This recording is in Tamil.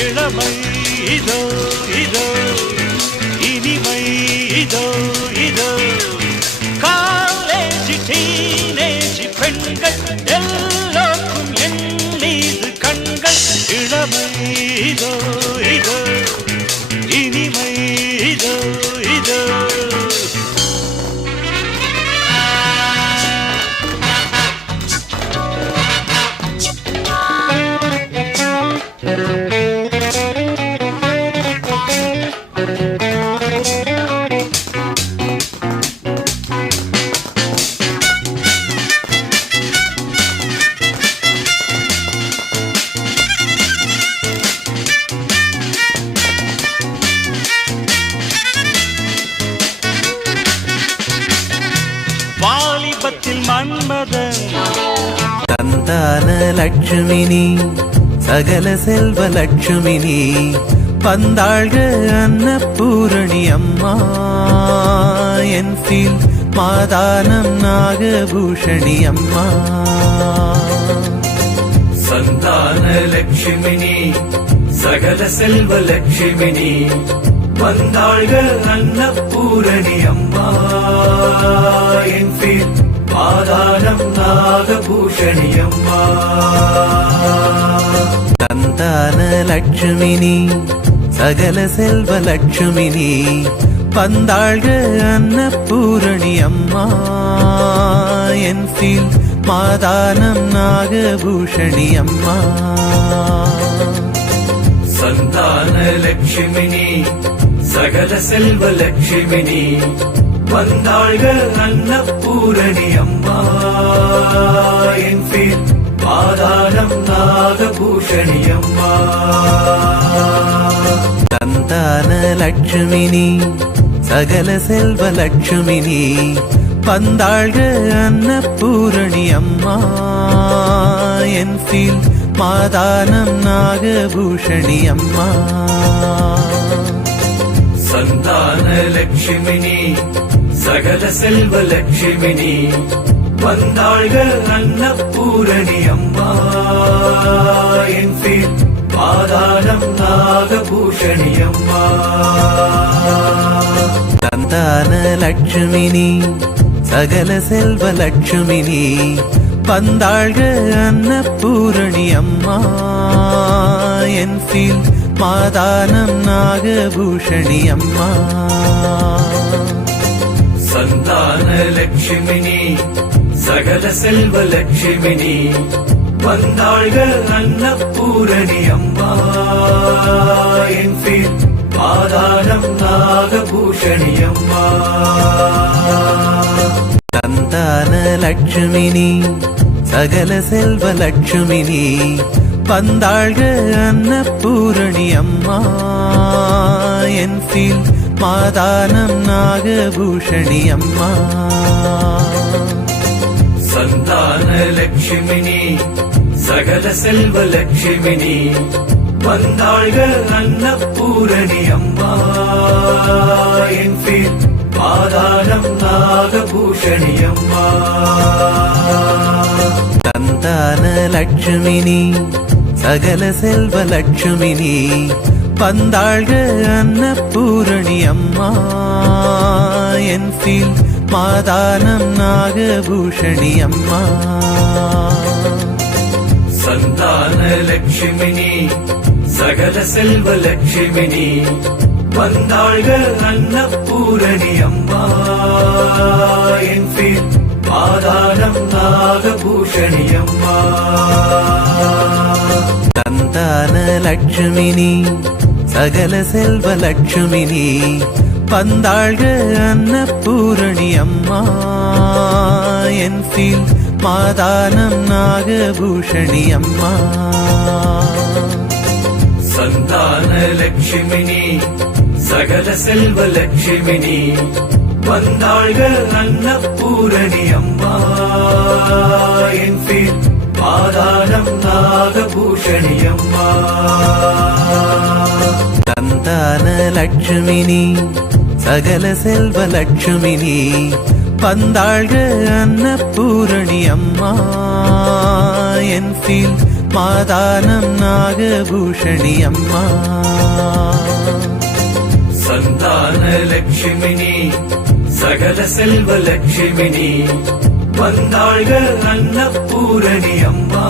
இளமை இதோ இதோ இனிமை இதோ இதோ காலேஜ் டீனேஜ் பெண்கள் எல்லோருக்கும் என் மீது கண்கள் இளமை இதோ இதோ இனிமை இதோ இதோ வாலிபத்தில் மன்மதன் சந்தான லட்சுமினி சகல செல்வ லட்சுமினி பந்தாழ்க அன்னபூரணி அம்மா என் ஃபீல் மாதானம் நாகபூஷணி அம்மா சந்தான லட்சுமினி சகல செல்வ லட்சுமினி வந்தாள்க அன்னபூரணி அம்மா என் ஃபீல் மாதானம் நாகபூஷணி அம்மா சந்தான லட்சுமினி சகல செல்வ லட்சுமினி பந்தாழ்க அன்னபூரணி அம்மா என் ஃபீல் மாதானம் நாகபூஷணி அம்மா சந்தான லட்சுமினி சகல செல்வ லட்சுமினி வந்தாள்க அன்னபூரணி அம்மா என் ஃபீல் மாதானம் நாகபூஷணி அம்மா சந்தான லட்சுமினி சகல செல்வ லட்சுமினி பந்தாழ்க அன்னபூரணி அம்மா என் ஃபீல் மாதானம் நாகபூஷணி அம்மா சந்தான லட்சுமினி சகல செல்வ லட்சுமினி வந்தாள்க அன்னபூரணி அம்மா என் ஃபீல் மாதானம் நாகபூஷணி அம்மா சந்தான லட்சுமினி சகல செல்வ லட்சுமினி பந்தாழ்க அன்னபூரணி அம்மா என் ஃபீல் மாதானம் நாகபூஷணி அம்மா சந்தான லட்சுமினி சகல செல்வ லட்சுமினி வந்தாள்க அன்னபூரணி அம்மா என் ஃபீல் மாதானம் நாகபூஷணி அம்மா சந்தான லட்சுமினி சகல செல்வ லட்சுமினி பந்தாழ்க அன்னபூரணி அம்மா என் ஃபீல் மாதானம் நாகபூஷணி அம்மா சந்தான லட்சுமினி சகல செல்வ லட்சுமினி வந்தாள்க அன்னபூரணி அம்மா என் ஃபீல் மாதானம் நாகபூஷணி அம்மா சந்தான லட்சுமினி சகல செல்வ லட்சுமினி பந்தாழ்க அன்னபூரணி அம்மா என் ஃபீல் மாதானம் நாகபூஷணி அம்மா சந்தான லட்சுமினி சகல செல்வ லட்சுமினி வந்தாள்க அன்னபூரணி அம்மா என் ஃபீல் மாதானம் நாகபூஷணி அம்மா சந்தான லட்சுமினி சகல செல்வ லட்சுமினி பந்தாழ்க அன்னபூரணி அம்மா என் ஃபீல் மாதானம் நாகபூஷணி அம்மா சந்தான லட்சுமினி சகல செல்வ லட்சுமினி வந்தாள்க அன்னபூரணி அம்மா என் ஃபீல் மாதானம் நாகபூஷணி அம்மா சந்தான லட்சுமினி சகல செல்வ லட்சுமினி பந்தாழ்க அன்னபூரணி அம்மா என் ஃபீல் மாதானம் நாகபூஷணி அம்மா சந்தான லட்சுமினி சகல செல்வ லட்சுமினி வந்தாள்க அன்னபூரணி அம்மா